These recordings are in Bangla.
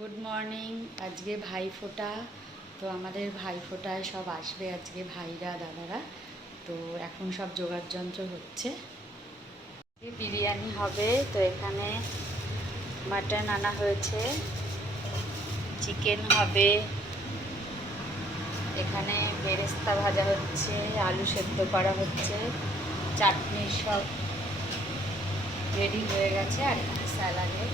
Good morning. আজকে ভাইফোঁটা, তো আমাদের ভাইফোঁটায় সব আসবে আজকে ভাইরা দাদারা। তো এখন সব জোগাড় যন্ত্র হচ্ছে, বিরিয়ানি হবে। তো এখানে মাটন আনা হয়েছে, চিকেন হবে, এখানে বেরেস্তা ভাজা হচ্ছে, আলু সেদ্ধ করা হচ্ছে, চাটনি সব রেডি হয়ে গেছে। আর এখানে স্যালাডে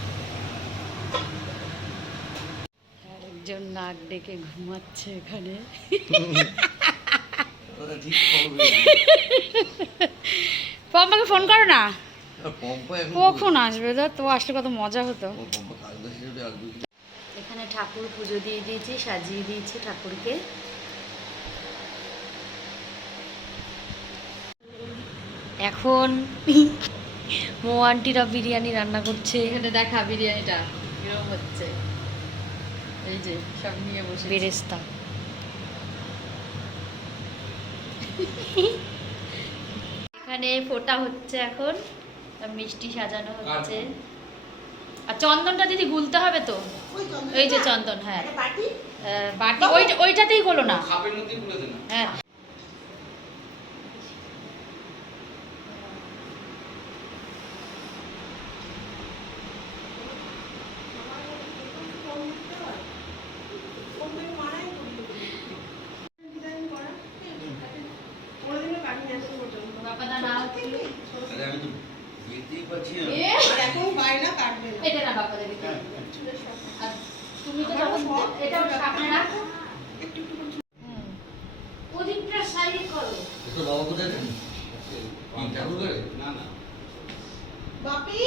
একজন নাক ডেকে ঘুমাচ্ছে এখানে। পম্পাকে ফোন করো না, কখন আসবে? তো আসলে কত মজা হতো। এখানে ঠাকুর পুজো দিয়ে দিয়েছি, সাজিয়ে দিয়েছি ঠাকুরকে। এখন মো আন্টিরা বিরিয়ানি রান্না করছে। এখানে দেখা বিরিয়ানিটা কিরকম হচ্ছে, এই যে সব নিয়ে বসে বেরেস্তা। এখানে ফোঁটা হচ্ছে, এখন মিষ্টি সাজানো হচ্ছে। আর চন্দনটা দিদি গুলতে হবে তো, এই যে চন্দন। হ্যাঁ বাটি ওইটাতেই গুলো না। হ্যাঁ তুমি তো যখন এটা সামনে রাখো, ওদিকটা সাইড করো। তো বাবা কোথায় যান? ঠাকুর ঘরে? না না বাপি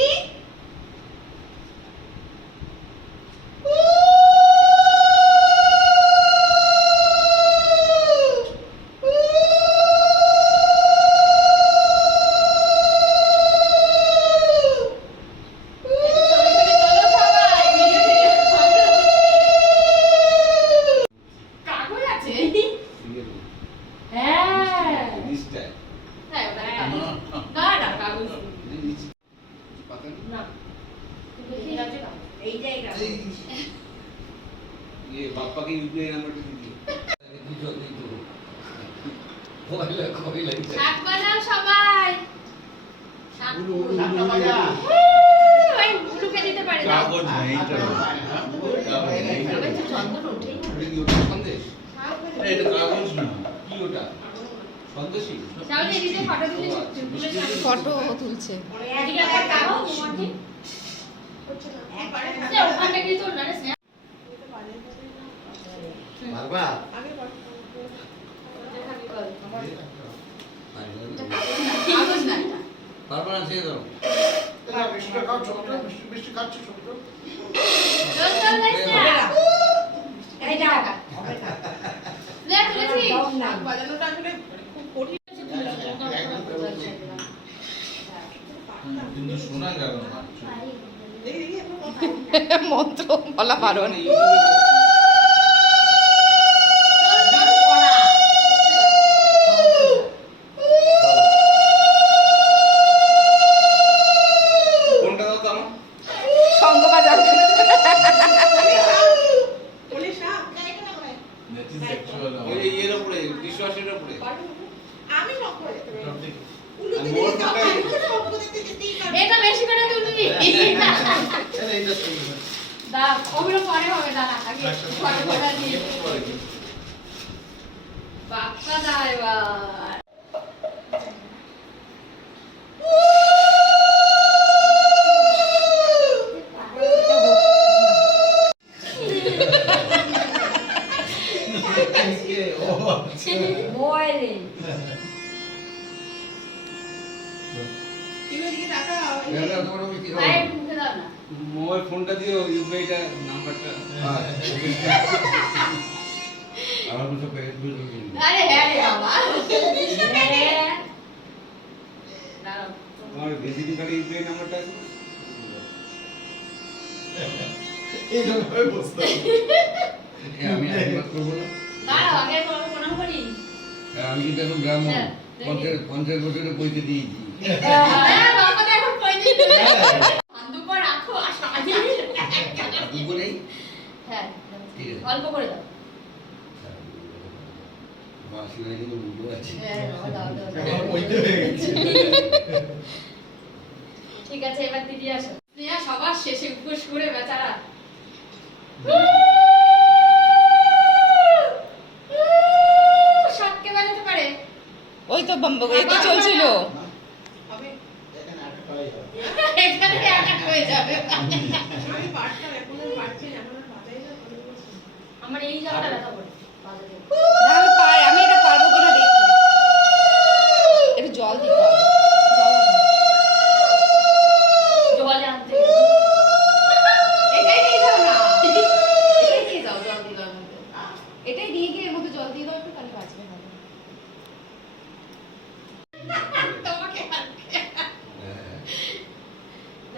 বাপ্পাকে ইউপিআই নাম্বারটা দিই। শাক বানাও সবাই, ওই গুলোকে দিতে পারে না। কাগজ নেই তো, চন্দন ওঠেই না। সন্দেশ এটা কাগজ না, কি ওটা? সন্দেশই। তাহলে এদিকে ফটো তুলে ফটো তুলছে। এদিকে একটা কাগজ মোমবাতি একবারে ওখানটা কি তোল না রে স্নেহা? বাবা আগে কর কাগজ না এটা বারবার আছে তো না মিষ্টি খাও, ছোট মিষ্টি খাচ্ছি ছোট। চল চল গাইস এই টাকা লে তুলেছি বাজানোটা আসলে খুব কঠিন কিন্তু শোনা গেল না মন্ত্র বলা বারণ। এটা বেশি করে তুলবি দা, ওগুলো পরে হবে। দাঁড়া আগে ফটোটা দিয়ে বাপ্পা দা এবার মোবাইল ফোনটা দিও, ইউপিআইটা নাম্বারটা। আমার কিছু পেজ বুঝে নিন। আরে হ্যাঁ রে বাবা, আমার ভিজিটিং কার্ডে ইউপিআই নাম্বারটা আছে। এই জন্যই বসতে আমি একবার করব না। দাঁড়াও আগে প্রণাম করি। আমি কিন্তু এখন গ্রাম 50 বছরের পয়সা দিয়েছি। হ্যাঁ বাবা এখন পয়সা দিবে। বন্ধু পর রাখো আর সাজিয়ে দুপুরে হ্যাঁ ঠিক আছে। অল্প করে দাও। মাসি মানে কিন্তু বুঝতে পারছি। হ্যাঁ, দাও, দাও, দাও। আমার বইতে হয়ে গেছে। ঠিক আছে, এবার দিদি আসো। স্নেহা সবার শেষে উপোস করে বেচারা। সাতকে বাজাতে পারে। ওই তো এটা চলছিল। আমি এখানে আটটা হয়ে যাবে। এখানে এক হয়ে যাবে। আমার এই জায়গাটা ব্যথা করে বাজাতে। না, আমি এটা পারবো কিনা দেখি। একটু জল দিতে হবে। জলে আনতে এটাই নিয়ে যাও না। এটাই নিয়ে যাও জল দিয়ে দেওয়ার মধ্যে। এটাই নিয়ে গিয়ে এর মধ্যে জল দিয়ে দাও একটু, তাহলে বাঁচবে ভালো। তোমাকে হ্যাঁ।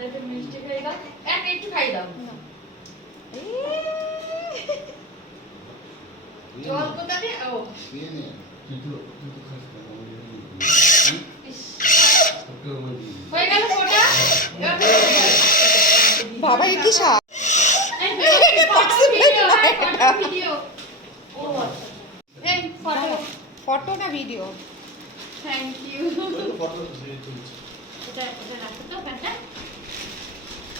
একটু মিষ্টি খাই দাও। একটু খাই দাও। জল কোথাতে? ও নিয়ে নে। তুই তো খাস না, আমাকে দিয়ে দিবি। ইস, তোকে আমার দিয়ে দিবি। হয়ে গেল ফোটা। বাবা এ কি সাপ? ভিডিও। ও আচ্ছা। এই ফটো। ফটো না ভিডিও? Thank you. ওই তো ফটো তুলছে। এটা রাখো তো ফ্যানটা।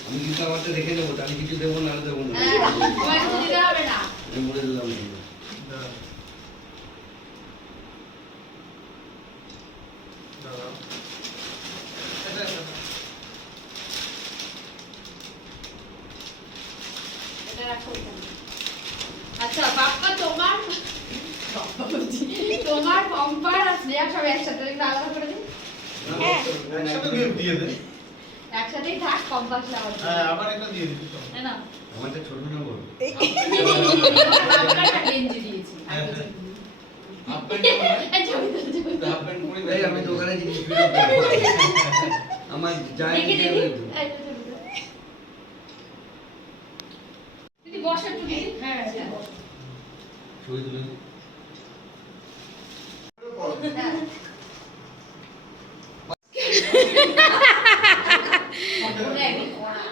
আমি কিন্তু আমারটা রেখে দেবো, তাহলে কিছু দেবো না দেবো না। হ্যাঁ, তোমার কিছু দিতে হবে না। আমি বলে দিলাম না। এটা রাখো এখানে। আচ্ছা বাপ্পা তোমার তোমার পম্পার আর স্নেহা সব একসাথে একটু আলাদা করে দিন। একসাথে দিয়ে দে। একসাথেই থাক, কম্পাস লাগাবো। হ্যাঁ, আবার একটা দিয়ে দিবি তো। তাই না? আমারটা ছোট না বড়? আপনারটা গেঞ্জি দিয়েছি। হ্যাঁ, হ্যাঁ। হাফ প্যান্ট পরে নে। এই ছবি তুলো, ছবি তুলো। হাফ প্যান্ট পরে এই আমি দোকানে জিনিস ফেরত দেবো। আমার যাই দেখি দিতে দিদি। হবে তো। এই তো ছবি তুলো। দিদি বসো একটু দিদি। হ্যাঁ হ্যাঁ। ছবি তুলে নি। হ্যাঁ। ওটা একদম কড়া।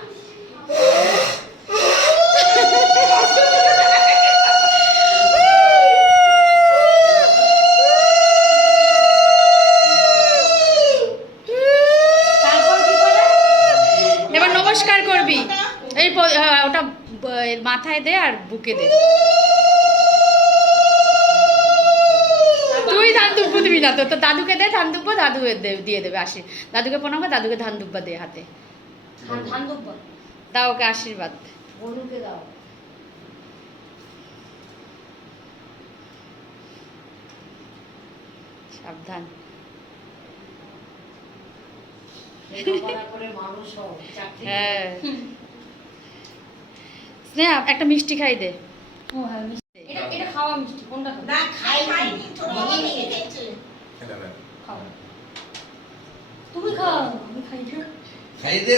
তারপর কি করে? এবার নমস্কার করবি। এই ওটা মাথায় দে আর বুকে দে। তুই ধান দুব্বো দিবি না তো, তোর দাদুকে দে ধান দুব্বো, দাদু দিয়ে দেবে আশীর্বাদ। দাদুকে প্রণাম কর, দাদুকে ধান দুব্বা দে হাতে। ধান দুব্বা। দাও ওকে আশীর্বাদ। গরুকে দাও। সাবধান। লেখাপড়া করে মানুষ হও, চাকরি করো। হ্যাঁ। স্নেহা একটা মিষ্টি খাই দে। ও হ্যাঁ মিষ্টি। এটা খাওয়া মিষ্টি কোনটা খাও? না খাইনি ছোট বাবা নিয়ে গেছে খাও। তুমি খাও, আমি খাই না। খাই দে।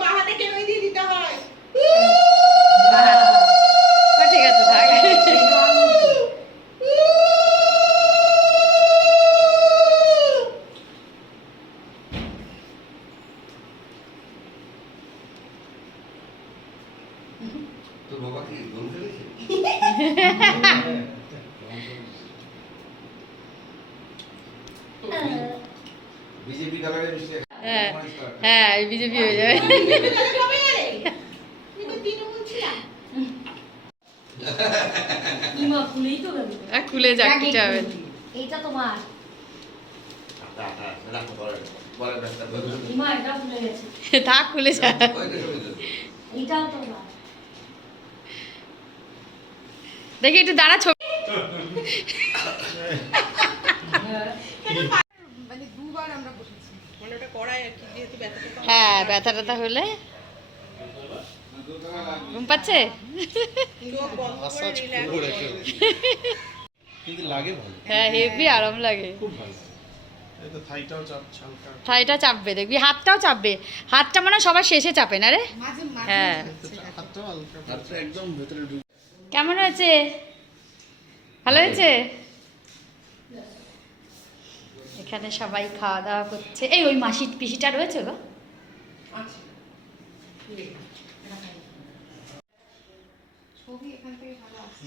বাহানে কেন দিয়ে দিতে হয় ও ঠিক আছে থাক। তোর বাবা কি গরু ফেলেছে? বিজেপি কালারের মিষ্টি। হ্যাঁ হ্যাঁ বিজেপি হয়ে যাবে। কবে এলে দিন বলছিলাম ইমা খুলেই তো গেল। আর খুলে যাক কিছু হবে না। এইটা তোমার। রাখো বলে ব্যস্ত ইমা এটা খুলে গেছে। থাক খুলে যা। এইটাও তোমার। দেখি একটু দাঁড়া ছবি। মানে দুবার আমরা বসেছি মানে ওটা করাই আর কি যেহেতু ব্যথাটা হ্যাঁ ব্যথা ট্যাথা হলে ঘুম পাচ্ছে। চোখ বন্ধ করে রিল্যাক্স কিন্তু লাগে ভালো। হ্যাঁ হেভি আরাম লাগে। খুব ভালো। এই তো থাইটাও হালকা। থাইটা চাপবে দেখবি, হাতটাও চাপবে। হাতটা মনে হয় সবার শেষে চাপে না রে? মাঝে হ্যাঁ। হাতটাও হালকা। হাতটা একদম ভেতরে ঢুকে। কেমন হয়েছে? ভালো হয়েছে? এখানে সবাই খাওয়া দাওয়া করছে। এই ওই মাসি পিসিটা রয়েছে গো? আচ্ছা ছবি এখান থেকে ভালো আসছে।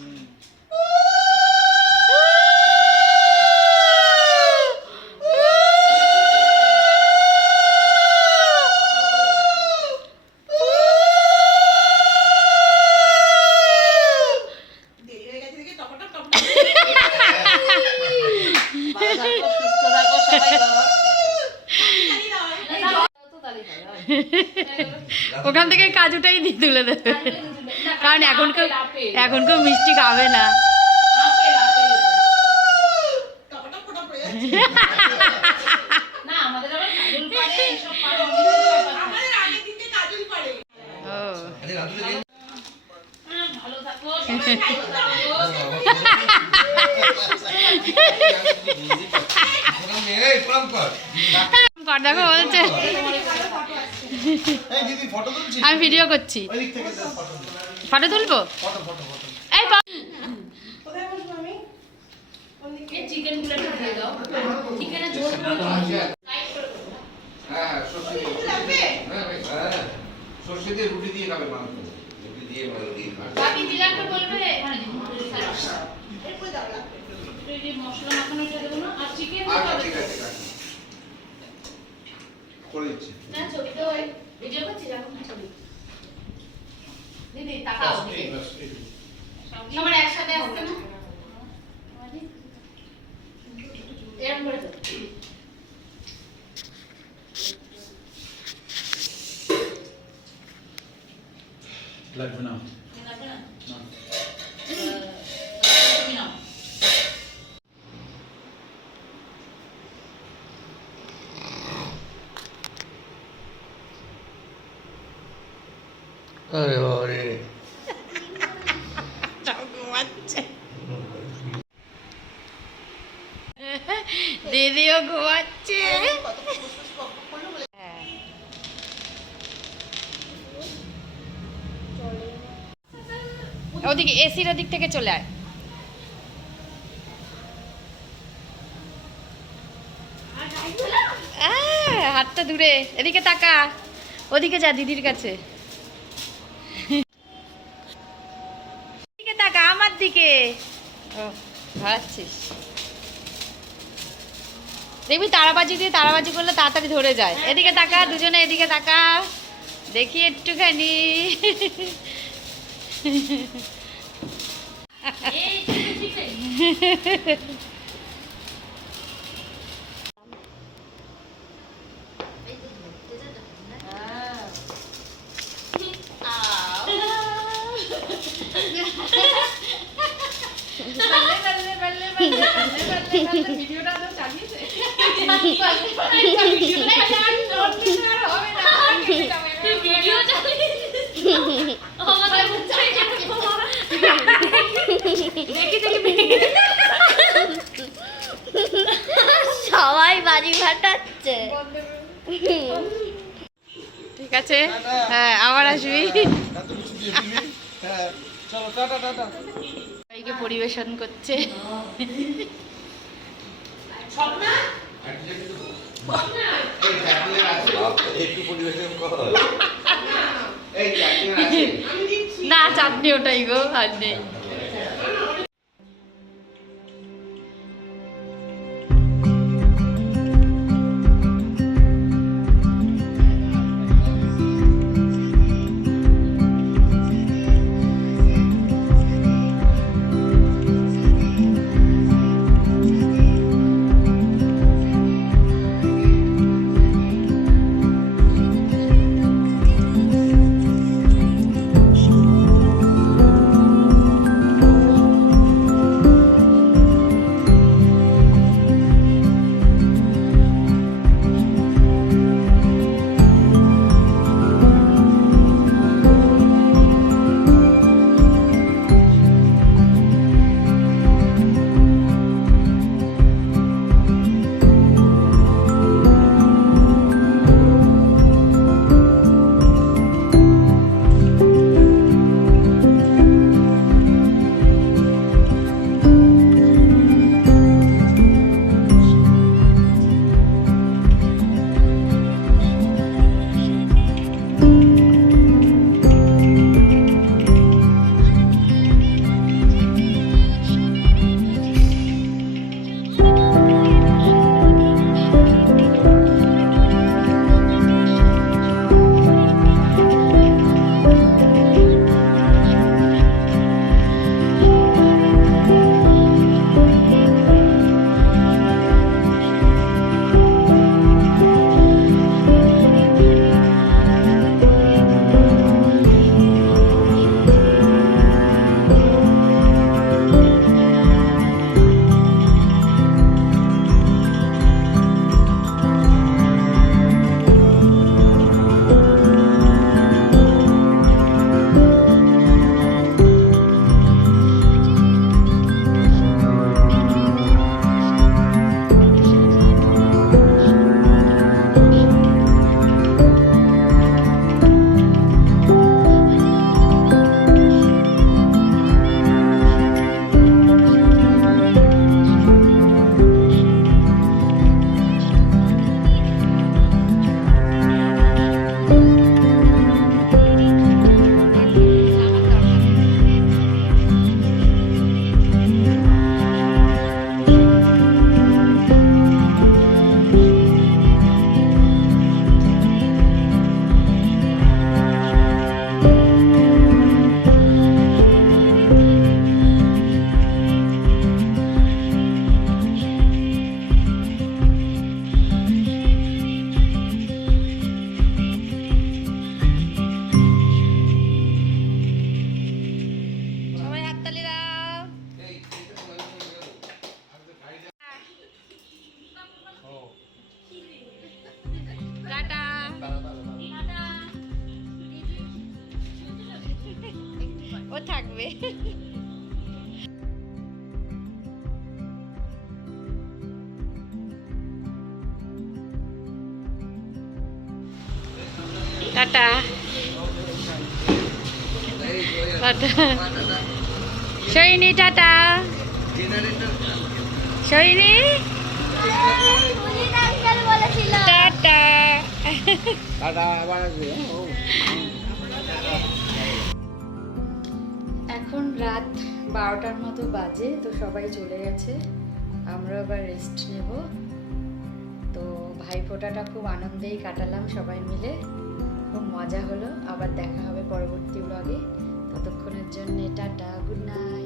দেরি হয়ে গেছে দেখে টপটপ টপটপ ভালো থাকো, সুস্থ থাকো, সবাই বাবা। তো তালি খাবে, হয়। ওখান থেকে কাজুটাই দিয়ে তুলে দেবে, কারণ এখন কেউ মিষ্টি খাবে না। Apple, apple. টপটপ ফোটা পড়ে যাচ্ছে। না, আমাদের আবার কাজল পারে, এইসব পারে, অনেক কিছু ব্যাপার থাকে। আমাদের আগের দিনকে কাজল পারে। ও আরে রাজু দেখে ভালো থাকো, সবাই ভালো থাকো। এই প্রণাম কর কর, দেখো বলছে এই দিদি ফটো তুলছি আমি ভিডিও করছি। ওই দিক থেকে ফটো ফটো তুলবো? ফটো ফটো ফটো এই কোথায় বসবো আমি? এই চিকেনগুলো একটু দিয়ে দাও। চিকেনের ঝোল করে দাও। লাইট করে দাও। হ্যাঁ সরষে দিয়ে লাগবে? হ্যাঁ সরষে দিয়ে রুটি দিয়ে খাবে মাংস রুটি দিয়ে ভালো দিয়ে খাবে বাকি দিলাকে বলবে এখানে দিন। এরপরে দাও লাগবে। এই যে মশলা মাখানো এটা দেবো না, আর চিকেন আচ্ছা ঠিক আছে করে দিচ্ছি না, ছবি তো ওই ভিডিও করছি, এখন ছবি। দিদি তাকাও দিদি। সবার একসাথে আসছে না? এরকম করে দাও। লাগবে না লাগবে না? না তুমি নাও। আরে বাবারে দিদিও ঘুমাচ্ছে। হ্যাঁ। ওদিকে এসির ওদিক থেকে চলে আয়। হাতটা দূরে, এদিকে তাকা, ওদিকে যা দিদির কাছে। এদিকে তাকা, আমার দিকে। ও ভাবছিস দেখবি তারাবাজি দিয়ে তারাবাজি করলে তাড়াতাড়ি ধরে যায়। এদিকে তাকা, দুজনে এদিকে তাকা, দেখি একটুখানি। এই চিকেন। ভিডিওটা তো চালিয়েছে। ভিডিও সবাই বাজি ফাটাচ্ছে। ঠিক আছে, হ্যাঁ আবার আসবি। এত কিছু দিয়ে দিবি হ্যাঁ চলো টাটা টাটা সবাইকে পরিবেশন করছে। একটু পরিবেশন কর এই চাটনি আছে না চাটনি ওটাই গো, আর নেই। থাকবে। Tata tata Saini, tata Saini, tata. এখন রাত 12টার মতো বাজে, তো সবাই চলে গেছে, আমরা আবার রেস্ট নেব। তো ভাইফোঁটাটা খুব আনন্দেই কাটালাম সবাই মিলে, খুব মজা হলো। আবার দেখা হবে পরবর্তী ব্লগে, ততক্ষণের জন্য টাটা, গুড নাইট।